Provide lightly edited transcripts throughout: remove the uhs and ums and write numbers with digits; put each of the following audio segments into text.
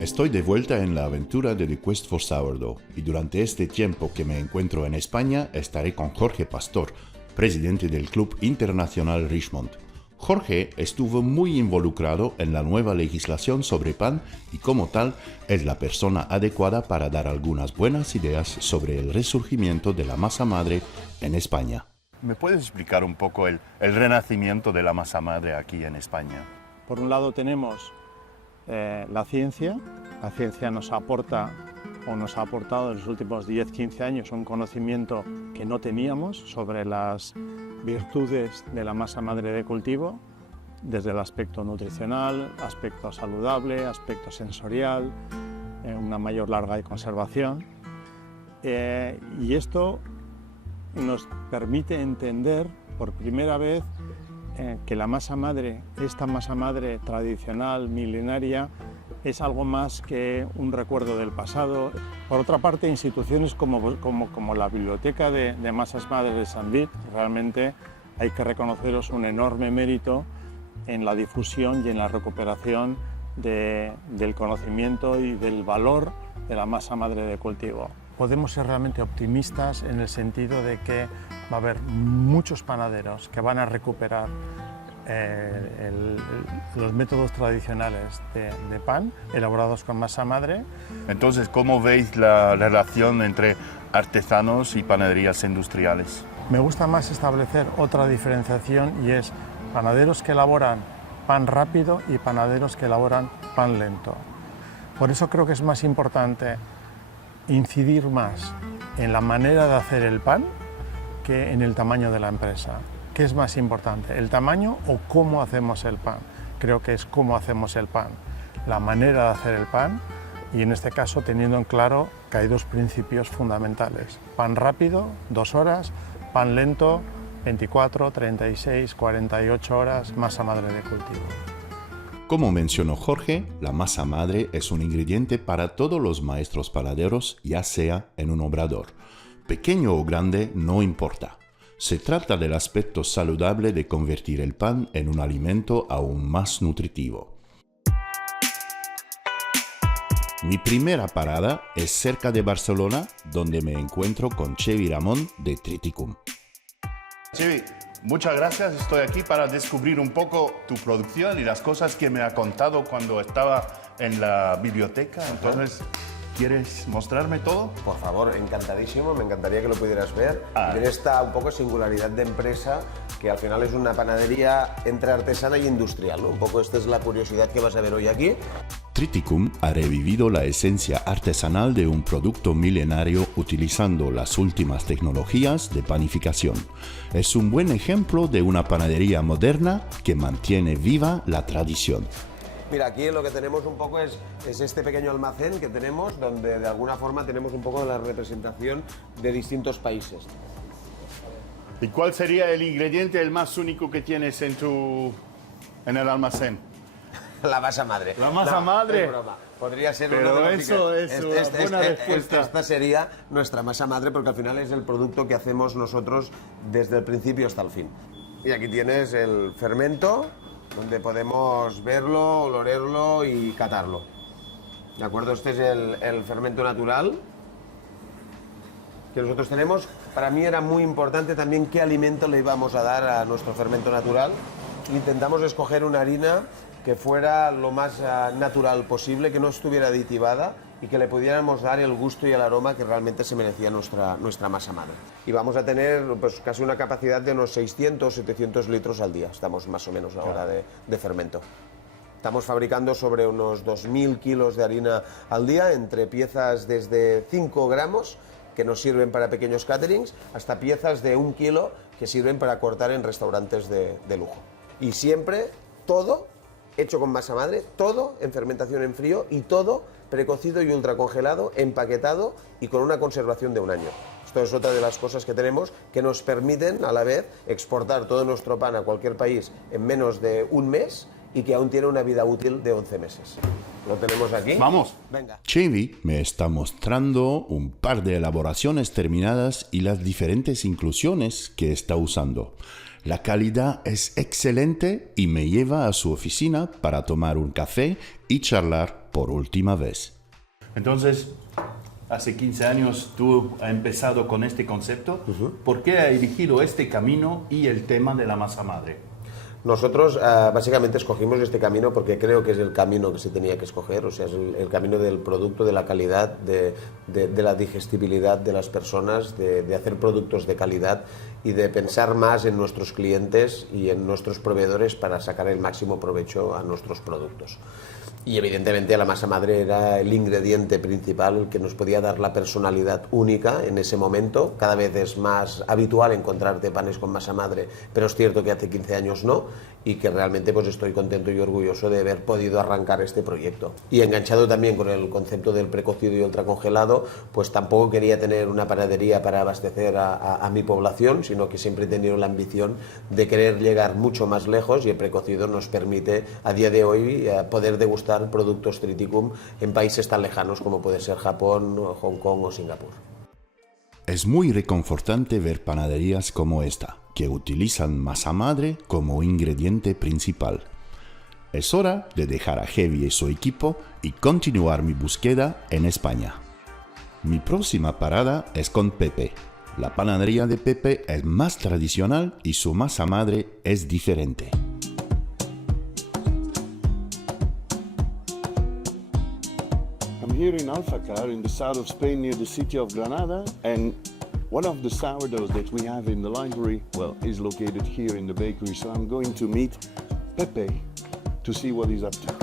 Estoy de vuelta en la aventura de The Quest for Sourdough y durante este tiempo que me encuentro en España estaré con Jorge Pastor, presidente del Club Internacional Richmond. Jorge estuvo muy involucrado en la nueva legislación sobre pan y como tal es la persona adecuada para dar algunas buenas ideas sobre el resurgimiento de la masa madre en España. ¿Me puedes explicar un poco el renacimiento de la masa madre aquí en España? Por un lado tenemos la ciencia nos aporta o nos ha aportado en los últimos 10-15 años un conocimiento que no teníamos sobre las virtudes de la masa madre de cultivo, desde el aspecto nutricional, aspecto saludable, aspecto sensorial, una mayor larga de conservación. Y esto nos permite entender por primera vez que la masa madre, esta masa madre tradicional, milenaria, es algo más que un recuerdo del pasado. Por otra parte, instituciones como la Biblioteca de Masas Madres de Sant Vit, realmente hay que reconoceros un enorme mérito en la difusión y en la recuperación del conocimiento y del valor de la masa madre de cultivo. Podemos ser realmente optimistas en el sentido de que va a haber muchos panaderos que van a recuperar los métodos tradicionales de pan elaborados con masa madre. Entonces, ¿cómo veis la relación entre artesanos y panaderías industriales? Me gusta más establecer otra diferenciación y es panaderos que elaboran pan rápido y panaderos que elaboran pan lento. Por eso creo que es más importante incidir más en la manera de hacer el pan que en el tamaño de la empresa. ¿Qué es más importante, el tamaño o cómo hacemos el pan? Creo que es cómo hacemos el pan, la manera de hacer el pan y en este caso teniendo en claro que hay dos principios fundamentales. Pan rápido, 2 horas, pan lento, 24, 36, 48 horas, masa madre de cultivo. Como mencionó Jorge, la masa madre es un ingrediente para todos los maestros panaderos, ya sea en un obrador. Pequeño o grande, no importa. Se trata del aspecto saludable de convertir el pan en un alimento aún más nutritivo. Mi primera parada es cerca de Barcelona, donde me encuentro con Xevi Ramón de Triticum. Xevi, muchas gracias. Estoy aquí para descubrir un poco tu producción y las cosas que me ha contado cuando estaba en la biblioteca. Entonces, ¿quieres mostrarme todo? Por favor, encantadísimo, me encantaría que lo pudieras ver. Tiene esta un poco singularidad de empresa, que al final es una panadería entre artesana y industrial, ¿no? Un poco esta es la curiosidad que vas a ver hoy aquí. Triticum ha revivido la esencia artesanal de un producto milenario utilizando las últimas tecnologías de panificación. Es un buen ejemplo de una panadería moderna que mantiene viva la tradición. Mira, aquí lo que tenemos un poco es este pequeño almacén que tenemos, donde de alguna forma tenemos un poco de la representación de distintos países. ¿Y cuál sería el ingrediente el más único que tienes en el almacén? La masa madre. ¿La masa madre? Es broma. Podría ser pero uno de los eso es una buena respuesta. Esta sería nuestra masa madre porque al final es el producto que hacemos nosotros desde el principio hasta el fin. Y aquí tienes el fermento, donde podemos verlo, olerlo y catarlo. ¿De acuerdo? Este es el fermento natural que nosotros tenemos. Para mí era muy importante también qué alimento le íbamos a dar a nuestro fermento natural. Intentamos escoger una harina que fuera lo más natural posible, que no estuviera aditivada y que le pudiéramos dar el gusto y el aroma que realmente se merecía nuestra masa madre. Y vamos a tener pues, casi una capacidad de unos 600-700 litros al día, estamos más o menos ahora de fermento. Estamos fabricando sobre unos 2.000 kilos de harina al día, entre piezas desde 5 gramos, que nos sirven para pequeños caterings, hasta piezas de 1 kilo que sirven para cortar en restaurantes de lujo. Y siempre todo hecho con masa madre, todo en fermentación en frío y todo precocido y ultracongelado, empaquetado y con una conservación de 1 año. Esto es otra de las cosas que tenemos que nos permiten a la vez exportar todo nuestro pan a cualquier país en menos de 1 mes y que aún tiene una vida útil de 11 meses. Lo tenemos aquí. ¡Vamos! Venga. Xevi me está mostrando un par de elaboraciones terminadas y las diferentes inclusiones que está usando. La calidad es excelente y me lleva a su oficina para tomar un café y charlar por última vez. Entonces, hace 15 años tú has empezado con este concepto. ¿Por qué has elegido este camino y el tema de la masa madre? Nosotros básicamente escogimos este camino porque creo que es el camino que se tenía que escoger, o sea, es el camino del producto, de la calidad, de la digestibilidad de las personas, de hacer productos de calidad y de pensar más en nuestros clientes y en nuestros proveedores para sacar el máximo provecho a nuestros productos. Y evidentemente la masa madre era el ingrediente principal, el que nos podía dar la personalidad única en ese momento. Cada vez es más habitual encontrarte panes con masa madre, pero es cierto que hace 15 años no, y que realmente pues estoy contento y orgulloso de haber podido arrancar este proyecto. Y enganchado también con el concepto del precocido y ultracongelado, pues tampoco quería tener una panadería para abastecer a mi población, sino que siempre he tenido la ambición de querer llegar mucho más lejos, y el precocido nos permite a día de hoy poder degustar productos Triticum en países tan lejanos como puede ser Japón, Hong Kong o Singapur. Es muy reconfortante ver panaderías como esta, que utilizan masa madre como ingrediente principal. Es hora de dejar a Javi y su equipo y continuar mi búsqueda en España. Mi próxima parada es con Pepe. La panadería de Pepe es más tradicional y su masa madre es diferente. I'm here in Alfacar, in the south of Spain, near the city of Granada, and one of the sourdoughs that we have in the library, well, is located here in the bakery. So I'm going to meet Pepe to see what he's up to.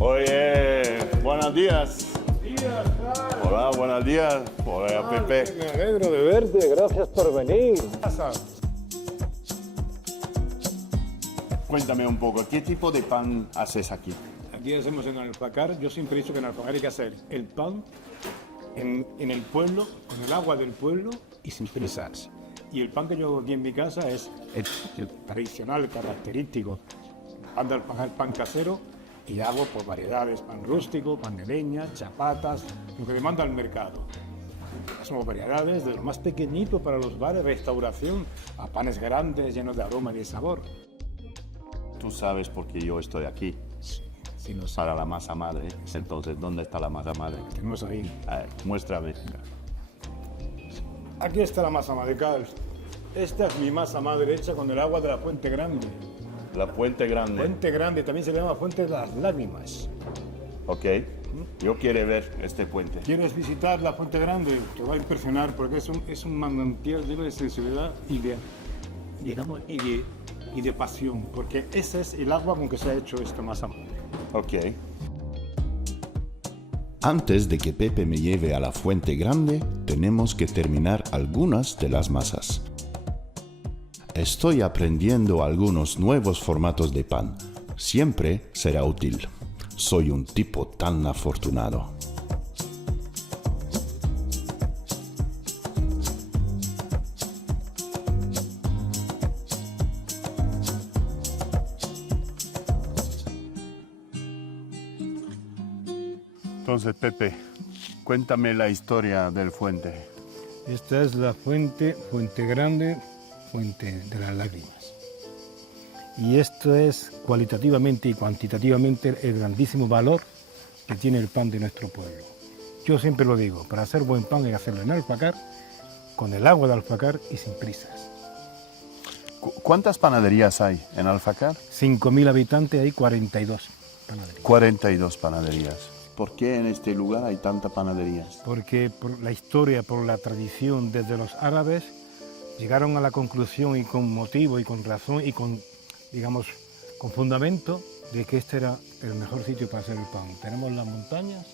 Oye, buenos días. Hola, buenos días. Hola, Pepe. Me alegro de verte, gracias por venir. Cuéntame un poco, ¿qué tipo de pan haces aquí? Aquí hacemos en Alfacar. Yo siempre he dicho que en Alfacar hay que hacer el pan en el pueblo, con el agua del pueblo y sin prisas. Y el pan que yo hago aquí en mi casa es el tradicional, característico. Pan de Alfacar, pan casero, y hago por variedades, pan rústico, pan de leña, chapatas, lo que demanda el mercado. Hacemos variedades, de lo más pequeñito para los bares, restauración, a panes grandes llenos de aroma y de sabor. Tú sabes por qué yo estoy aquí. Sí, lo sé. Para la masa madre. Entonces, ¿dónde está la masa madre? Tenemos ahí. A ver, muéstrame. Aquí está la masa madre, Carl. Esta es mi masa madre hecha con el agua de la Fuente Grande. La Fuente Grande. Fuente Grande también se le llama Fuente de las Lágrimas. Ok. Yo quiero ver este puente. ¿Quieres visitar la Fuente Grande? Te va a impresionar porque es un manantial lleno de sensibilidad y de pasión, porque ese es el agua con que se ha hecho esta masa madre. Ok. Antes de que Pepe me lleve a la Fuente Grande, tenemos que terminar algunas de las masas. Estoy aprendiendo algunos nuevos formatos de pan. Siempre será útil. Soy un tipo tan afortunado. Entonces, Pepe, cuéntame la historia del fuente. Esta es la Fuente Grande, Fuente de las Lágrimas. Y esto es cualitativamente y cuantitativamente el grandísimo valor que tiene el pan de nuestro pueblo. Yo siempre lo digo, para hacer buen pan hay que hacerlo en Alfacar, con el agua de Alfacar y sin prisas. ¿Cuántas panaderías hay en Alfacar? 5.000 habitantes, hay 42 panaderías. 42 panaderías. ¿Por qué en este lugar hay tantas panaderías? Porque por la historia, por la tradición, desde los árabes llegaron a la conclusión y con motivo y con razón y con, digamos, con fundamento de que este era el mejor sitio para hacer el pan. Tenemos las montañas,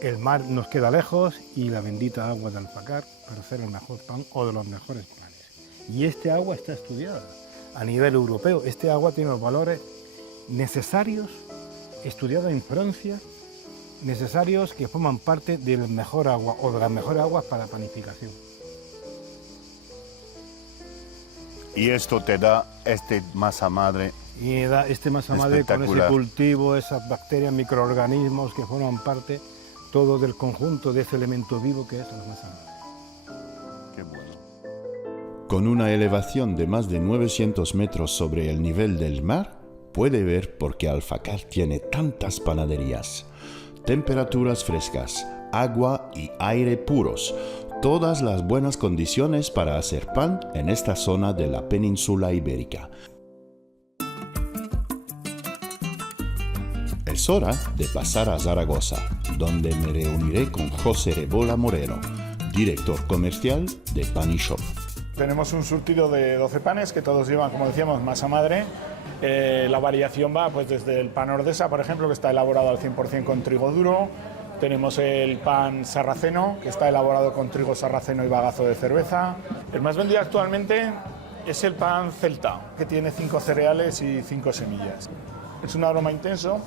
el mar nos queda lejos y la bendita agua de Alfacar para hacer el mejor pan o de los mejores panes. Y este agua está estudiada a nivel europeo. Este agua tiene los valores necesarios, estudiada en Francia, necesarios que forman parte del mejor agua o de las mejores aguas para panificación. Y esto te da masa madre. Y da este masa madre con ese cultivo, esas bacterias, microorganismos que forman parte todo del conjunto de ese elemento vivo que es la masa madre. Qué bueno. Con una elevación de más de 900 metros sobre el nivel del mar, puede ver por qué Alfacar tiene tantas panaderías. Temperaturas frescas, agua y aire puros, todas las buenas condiciones para hacer pan en esta zona de la península ibérica. Es hora de pasar a Zaragoza, donde me reuniré con José Rebola Moreno, director comercial de Pan y Shop. Tenemos un surtido de 12 panes que todos llevan, como decíamos, masa madre. La variación va pues desde el pan Ordesa, por ejemplo, que está elaborado al 100% con trigo duro. Tenemos el pan sarraceno, que está elaborado con trigo sarraceno y bagazo de cerveza. El más vendido actualmente es el pan celta, que tiene 5 cereales y 5 semillas. Es un aroma intenso.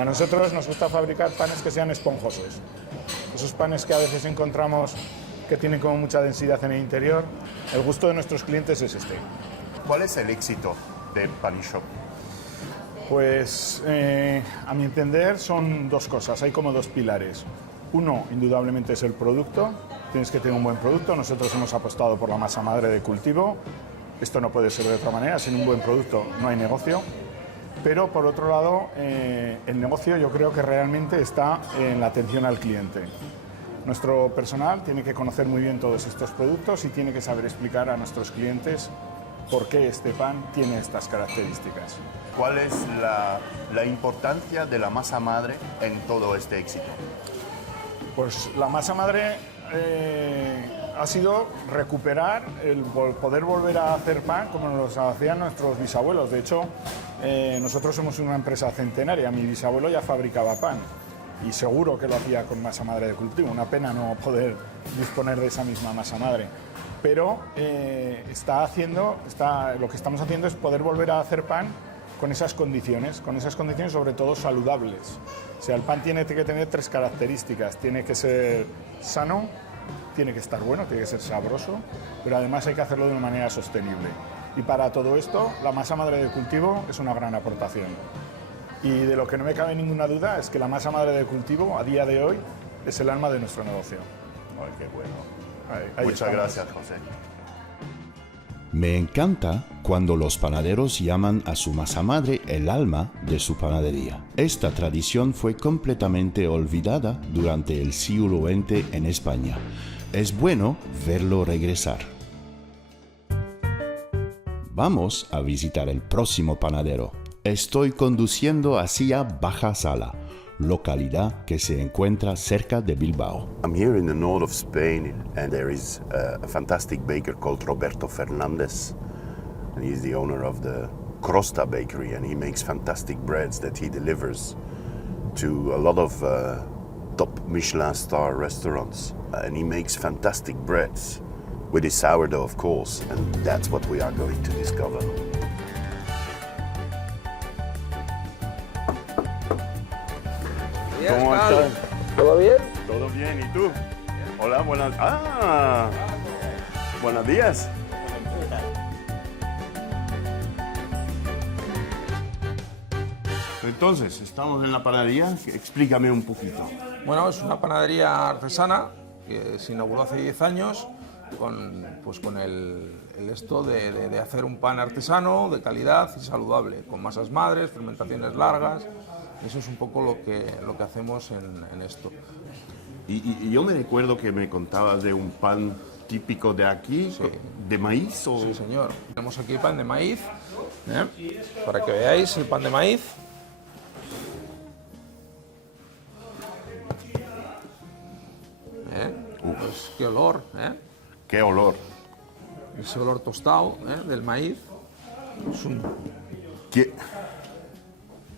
A nosotros nos gusta fabricar panes que sean esponjosos. Esos panes que a veces encontramos que tienen como mucha densidad en el interior. El gusto de nuestros clientes es este. ¿Cuál es el éxito de Pan y Shop? Pues a mi entender son dos cosas, hay como dos pilares. Uno, indudablemente, es el producto. Tienes que tener un buen producto. Nosotros hemos apostado por la masa madre de cultivo. Esto no puede ser de otra manera. Sin un buen producto no hay negocio. Pero por otro lado, el negocio yo creo que realmente está en la atención al cliente. Nuestro personal tiene que conocer muy bien todos estos productos y tiene que saber explicar a nuestros clientes por qué este pan tiene estas características. ¿Cuál es la importancia de la masa madre en todo este éxito? Pues la masa madre ha sido recuperar el poder volver a hacer pan como nos hacían nuestros bisabuelos. De hecho, nosotros somos una empresa centenaria. Mi bisabuelo ya fabricaba pan y seguro que lo hacía con masa madre de cultivo. Una pena no poder disponer de esa misma masa madre. Pero lo que estamos haciendo es poder volver a hacer pan con esas condiciones sobre todo saludables. O sea, el pan tiene que tener 3 características. Tiene que ser sano, tiene que estar bueno, tiene que ser sabroso, pero además hay que hacerlo de una manera sostenible. Y para todo esto, la masa madre de cultivo es una gran aportación. Y de lo que no me cabe ninguna duda es que la masa madre de cultivo, a día de hoy, es el alma de nuestro negocio. Ay, qué bueno. Ahí Muchas estamos. gracias, José. Me encanta cuando los panaderos llaman a su masa madre el alma de su panadería. Esta tradición fue completamente olvidada durante el siglo XX en España. Es bueno verlo regresar. Vamos a visitar el próximo panadero. Estoy conduciendo hacia Baja Sala, localidad que se encuentra cerca de Bilbao. I'm here in the north of Spain, and there is a fantastic baker called Roberto Fernandez, and he's the owner of the Crosta Bakery, and he makes fantastic breads that he delivers to a lot of top Michelin star restaurants, and he makes fantastic breads with his sourdough, of course, and that's what we are going to discover. ¿Cómo estás? ¿Todo bien? ¿Todo bien? ¿Y tú? Hola, buenas... ¡Ah! Buenos días. Entonces, estamos en la panadería. Explícame un poquito. Bueno, es una panadería artesana que se inauguró hace 10 años con el esto de hacer un pan artesano de calidad y saludable, con masas madres, fermentaciones largas. Eso es un poco lo que hacemos en esto. Y yo me recuerdo que me contabas de un pan típico de aquí, Sí. de maíz o... Sí, señor. Tenemos aquí pan de maíz, para que veáis el pan de maíz. Pues qué olor, ¡Qué olor! ese olor tostado del maíz. Es un...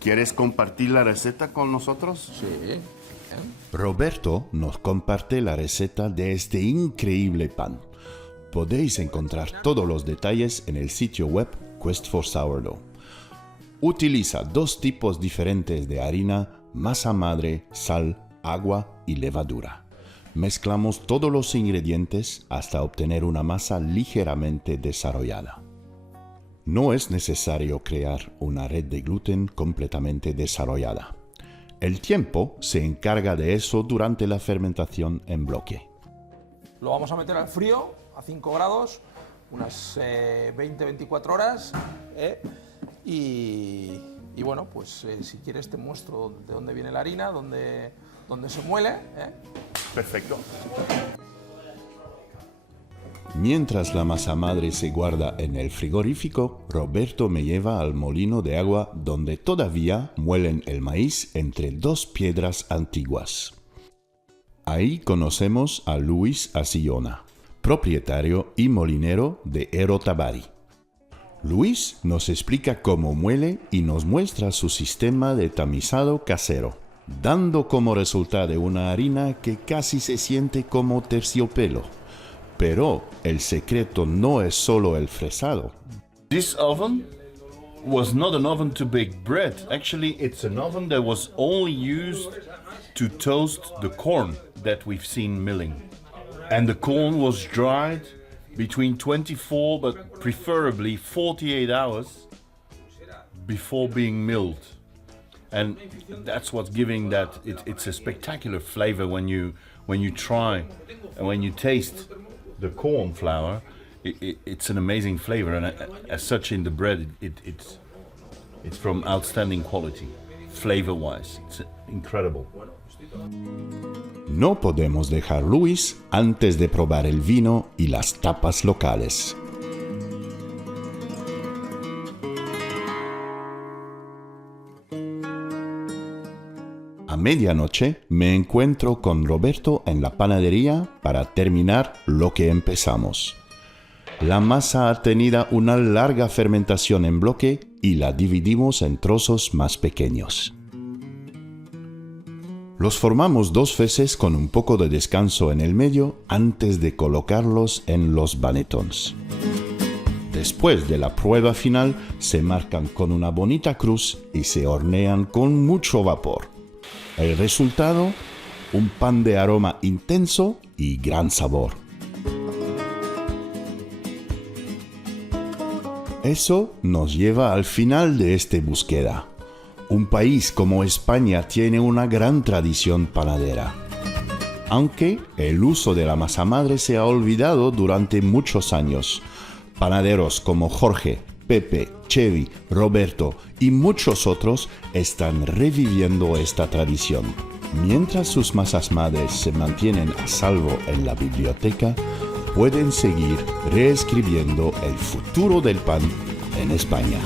¿Quieres compartir la receta con nosotros? Sí. Roberto nos comparte la receta de este increíble pan. Podéis encontrar todos los detalles en el sitio web Quest for Sourdough. Utiliza 2 tipos diferentes de harina, masa madre, sal, agua y levadura. Mezclamos todos los ingredientes hasta obtener una masa ligeramente desarrollada. No es necesario crear una red de gluten completamente desarrollada. El tiempo se encarga de eso durante la fermentación en bloque. Lo vamos a meter al frío, a 5 grados, unas 20-24 horas, y Y bueno, pues si quieres te muestro de dónde viene la harina, dónde se muele. Perfecto. Mientras la masa madre se guarda en el frigorífico, Roberto me lleva al molino de agua donde todavía muelen el maíz entre dos piedras antiguas. Ahí conocemos a Luis Asillona, propietario y molinero de Ero Tabari. Luis nos explica cómo muele y nos muestra su sistema de tamizado casero, dando como resultado una harina que casi se siente como terciopelo. Pero el secreto no es solo el fresado. This oven was not an oven to bake bread. Actually, it's an oven that was only used to toast the corn that we've seen milling. And the corn was dried between 24 but preferably 48 hours before being milled. And that's what's giving that it's a spectacular flavor when you try and when you taste the corn flour. It's an amazing flavor, and as such in the bread it's from outstanding quality, flavor-wise. It's incredible. No podemos dejar Luis antes de probar el vino y las tapas locales. A medianoche me encuentro con Roberto en la panadería para terminar lo que empezamos. La masa ha tenido una larga fermentación en bloque y la dividimos en trozos más pequeños. Los formamos 2 veces con un poco de descanso en el medio antes de colocarlos en los banetons. Después de la prueba final, se marcan con una bonita cruz y se hornean con mucho vapor. El resultado, un pan de aroma intenso y gran sabor. Eso nos lleva al final de esta búsqueda. Un país como España tiene una gran tradición panadera. Aunque el uso de la masa madre se ha olvidado durante muchos años, panaderos como Jorge, Pepe, Chevy, Roberto y muchos otros están reviviendo esta tradición. Mientras sus masas madres se mantienen a salvo en la biblioteca, pueden seguir reescribiendo el futuro del pan en España.